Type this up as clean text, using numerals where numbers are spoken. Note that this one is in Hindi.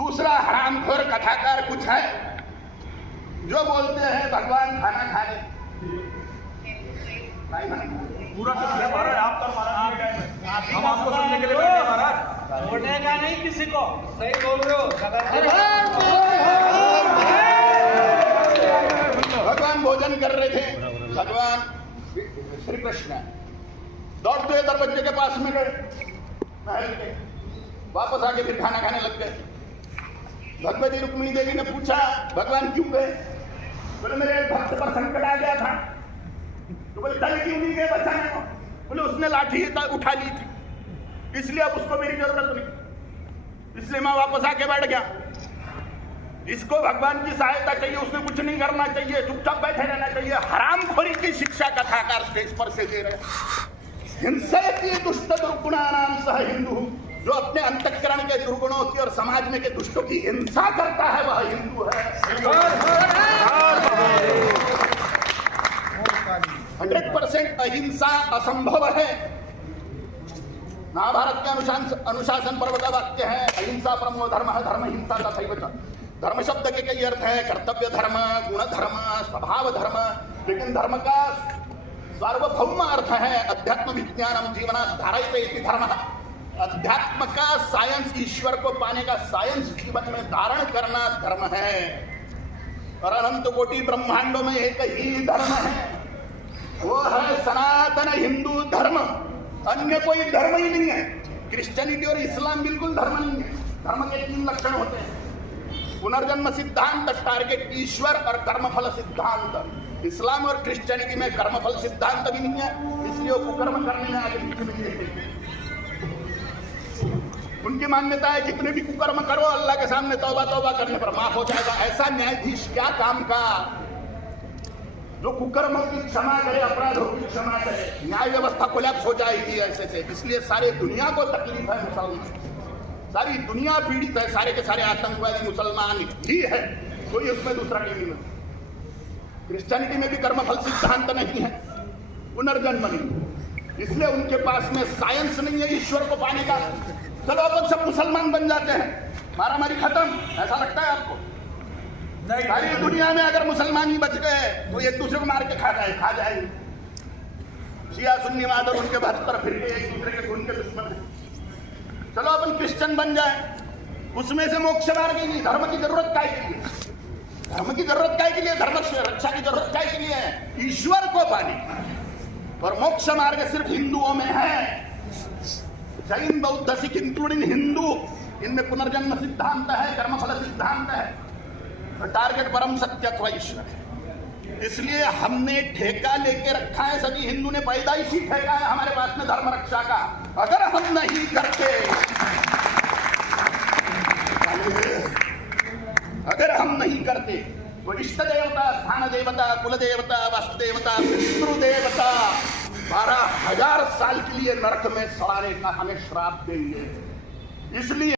दूसरा हरामखोर कथाकार कुछ है जो बोलते हैं भगवान खाना खा ले। पूरा महाराज आप कर महाराज, हम आपको सुनने के लिए बैठे हैं महाराज। छोड़ेगा नहीं किसी को, सही बोल रहे हो। भगवान भोजन कर रहे थे, भगवान श्री कृष्ण दौड़ते हुए दरवाजे के पास में गए, महल के वापस आके फिर खाना खाने लग गए। भगवती रुक्मिणी देवी ने पूछा भगवान क्यों गए? बोले मेरे भक्त पर संकट आ गया था। तो बोले कल क्यों नहीं गए बचाने को? बोले उसने लाठी उठा ली थी, इसलिए अब उसको मेरी जरूरत नहीं, इसलिए मैं वापस आके बैठ गया। इसको भगवान की सहायता चाहिए, उसने कुछ नहीं करना चाहिए, चुपचाप बैठे रहना चाहिए। हरामखोरी की शिक्षा कथाकार स्टेज पर से दे रहे। हिंसा की दुष्ट दुर्गुणानाम सह हिंदू, जो अपने अंतःकरण के दुर्गुणों की और समाज में के दुष्टों की हिंसा करता है वह हिंदू है। 100% अहिंसा असंभव है। महाभारत के अनुशासन पर्व का वाक्य है, अहिंसा परमो धर्म, धर्म हिंसा तथैव। धर्म शब्द के कई अर्थ है, कर्तव्य धर्म, गुण धर्म, स्वभाव धर्म, लेकिन धर्म का सार्वभौम अर्थ है अध्यात्म विज्ञानम जीवनात् धारयते इति धर्म। अध्यात्म का साइंस, ईश्वर को पाने का साइंस जीवन में धारण करना धर्म है। और अनंत कोटि ब्रह्मांडों में एक ही धर्म है, वो है सनातन हिंदू धर्म। अन्य कोई धर्म ही नहीं है। क्रिश्चियनिटी और इस्लाम बिल्कुल धर्म नहीं है। धर्म के 3 लक्षण होते हैं, पुनर्जन्म सिद्धांत, टारगेट ईश्वर और कर्मफल सिद्धांत। इस्लाम और क्रिश्चियनिटी में कर्मफल सिद्धांत भी नहीं है, इसलिए वो कुकर्म करने में आगे पीछे नहीं रहते। उनकी मान्यता है जितने भी कुकर्म करो अल्लाह के सामने तौबा तौबा करने पर माफ हो जाएगा। ऐसा न्यायाधीश क्या काम का जो कुकर्मों की क्षमा करे, अपराधों की क्षमा करे? न्याय व्यवस्था कोलैप्स हो जाएगी ऐसे से। इसलिए सारे दुनिया को तकलीफ है, मुसलमान सारी दुनिया पीड़ित है, सारे के सारे आतंकवादी मुसलमान ही है, कोई उसमें दूसरा नहीं है। क्रिश्चियनिटी में भी कर्मफल सिद्धांत नहीं है, पुनर्जन्म नहीं, इसलिए उनके पास में साइंस नहीं है ईश्वर को पाने का। चलो अपन सब मुसलमान बन जाते हैं, मारामारी खत्म, ऐसा लगता है आपको? सारी दुनिया में अगर मुसलमान ही बच गए तो एक दूसरे को मार के खा जाएंगे। शिया सुन्नी वादर उनके 72 फिर एक दूसरे के खून के दुश्मन है। चलो अपन क्रिश्चियन बन जाए, उसमें से मोक्ष मार्ग ही नहीं। धर्म की जरूरत काय के लिए? धर्म की जरूरत काय के लिए? धर्म रक्षा की जरूरत काय के लिए है? ईश्वर को पाने। और मोक्ष मार्ग सिर्फ हिंदुओं में है। जैन, बौद्ध, सिख इंक्लूडिंग हिंदू, इनमें पुनर्जन्म सिद्धांत है, कर्मफल सिद्धांत है, और टारगेट परम सत्यत्व ईश्वर है। इसलिए हमने ठेका लेके रखा है, सभी हिंदू ने पैदाइशी ठेका है हमारे पास में धर्म रक्षा का। अगर हम नहीं करते, अगर हम नहीं करते तो इष्ट देवता, स्थान देवता, कुल देवता, वस्तु देवता, पितृ देवता 12,000 साल के लिए नरक में सड़ाने का हमें श्राप देंगे। इसलिए